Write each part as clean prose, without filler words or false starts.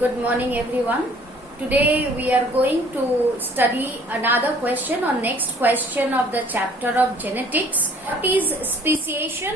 Good morning everyone. Today we are going to study another question or next question of the chapter of genetics. What is speciation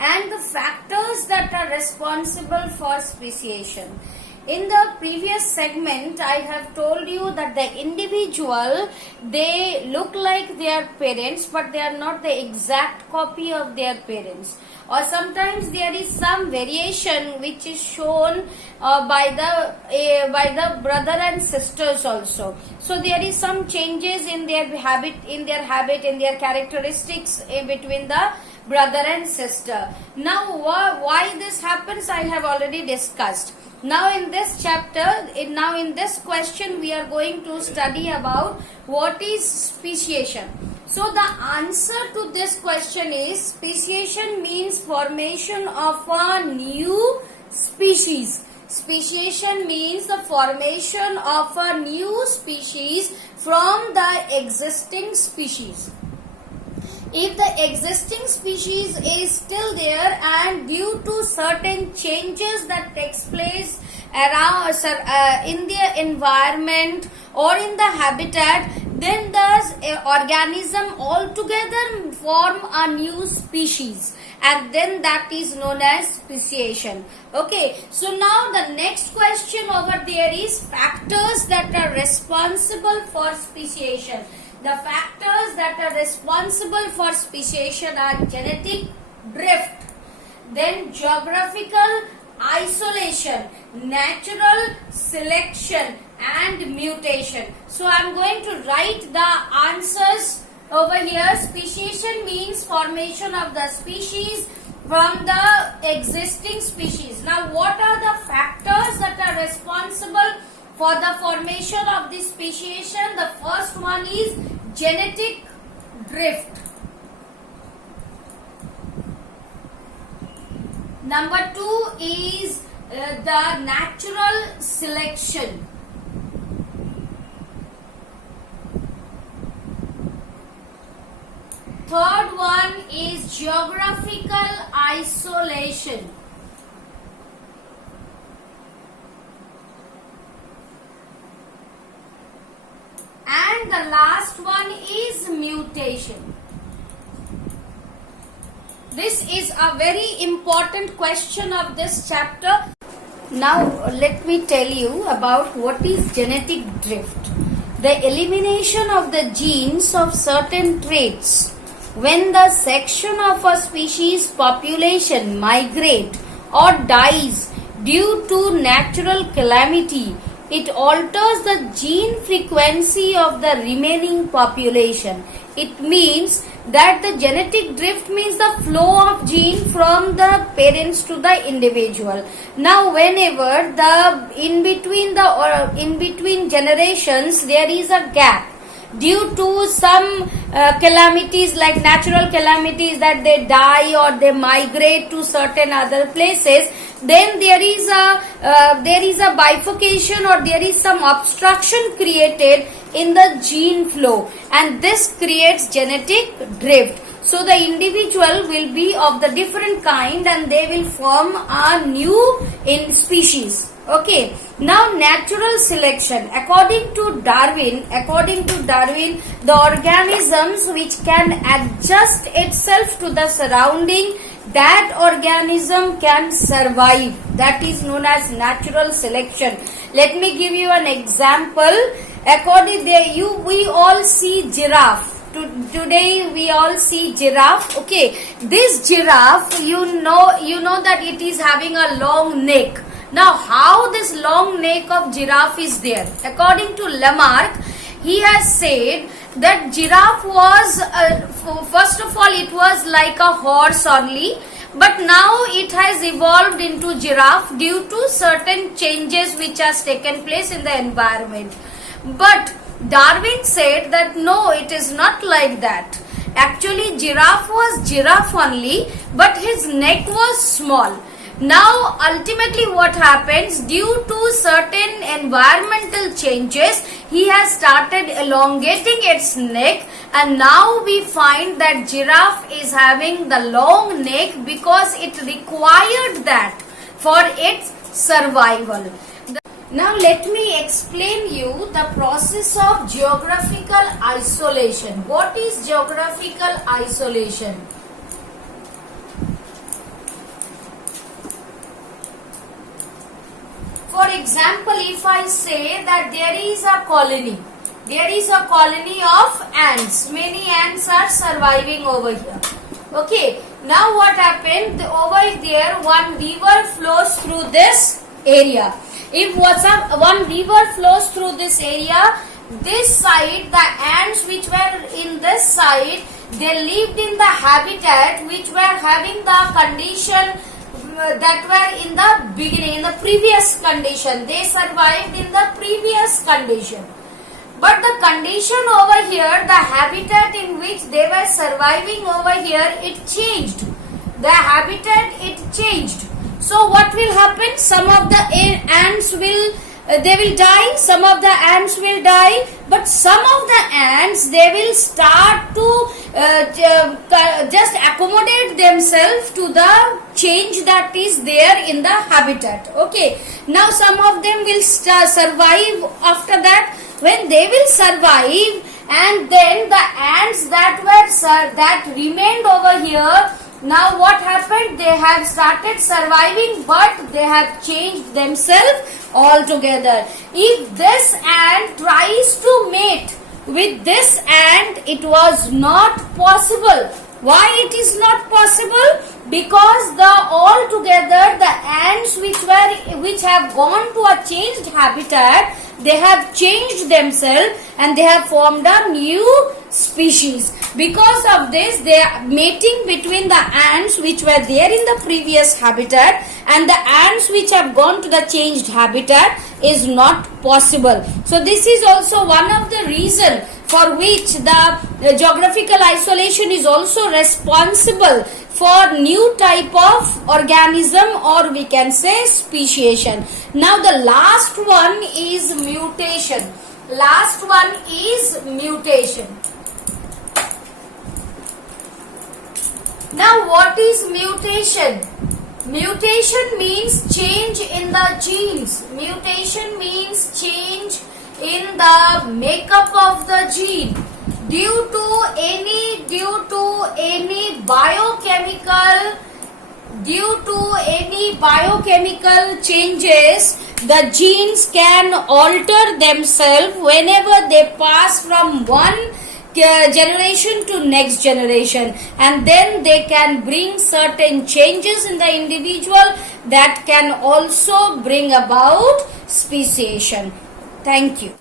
and the factors that are responsible for speciation. In the previous segment, I have told you that the individual, they look like their parents, but they are not the exact copy of their parents. Or sometimes there is some variation which is shown by the brother and sisters also. So there is some changes in their habit, in their characteristics between the brother and sister. Now why this happens, I have already discussed. Now in this chapter, in this question, we are going to study about what is speciation. So the answer to this question is speciation means formation of a new species. Speciation means the formation of a new species from the existing species. If the existing species is still there and due to certain changes that takes place around in the environment or in the habitat, then the organism altogether form a new species, and then that is known as speciation. Okay, so now the next question over there is factors that are responsible for speciation. The factors that are responsible for speciation are genetic drift, then geographical isolation, natural selection and mutation. So I am going to write the answers over here. Speciation means formation of the species from the existing species. Now what are the factors that are responsible for the formation of this speciation? The first one is genetic drift. Number two is the natural selection. Third one is geographical isolation. And the last one is mutation. This is a very important question of this chapter. Now let me tell you about what is genetic drift. The elimination of the genes of certain traits. When the section of a species population migrate or dies due to natural calamity, it alters the gene frequency of the remaining population. It means that the genetic drift means the flow of gene from the parents to the individual. Now whenever the in between generations there is a gap due to some calamities like natural calamities, that they die or they migrate to certain other places, then there is a bifurcation or there is some obstruction created in the gene flow, and this creates genetic drift. So the individual will be of the different kind and they will form a new species. Okay, now natural selection. According to Darwin, the organisms which can adjust itself to the surrounding, that organism can survive. That is known as natural selection. Let me give you an example. We all see giraffe. Today we all see giraffe. Okay, this giraffe, you know that it is having a long neck. Now how this long neck of giraffe is there? According to Lamarck, he has said that giraffe was first of all it was like a horse only, but now it has evolved into giraffe due to certain changes which has taken place in the environment. But Darwin said that no, it is not like that. Actually giraffe was giraffe only, but his neck was small. Now ultimately what happens, due to certain environmental changes, he has started elongating its neck, and now we find that giraffe is having the long neck because it required that for its survival. Now let me explain you the process of geographical isolation. What is geographical isolation? For example, if I say that there is a colony of ants. Many ants are surviving over here. Okay. Now what happened? Over there, one river flows through this area. If one river flows through this area, this side, the ants which were in this side, they lived in the habitat which were having the condition that were in the beginning, in the previous condition. They survived in the previous condition. But the condition over here, the habitat in which they were surviving over here, it changed. The habitat, it changed. So what will happen? Some of the ants will die, some of the ants will die, but some of the ants, they will start to just accommodate themselves to the change that is there in the habitat. Okay. Now some of them will survive after that. When they will survive, and then the ants that remained over here, now what happened? They have started surviving, but they have changed themselves altogether. If this ant tries to mate with this ant, it was not possible. Why it is not possible? Because altogether the ants which have gone to a changed habitat, they have changed themselves and they have formed a new species. Because of this, they are mating between the ants which were there in the previous habitat and the ants which have gone to the changed habitat is not possible. So this is also one of the reason for which the geographical isolation is also responsible for new type of organism, or we can say speciation. Now the last one is mutation. Last one is mutation. Now what is mutation? Mutation means change in the genes. Mutation means change in the makeup of the gene due to any biochemical changes. The genes can alter themselves whenever they pass from one generation to next generation, and then they can bring certain changes in the individual that can also bring about speciation. Thank you.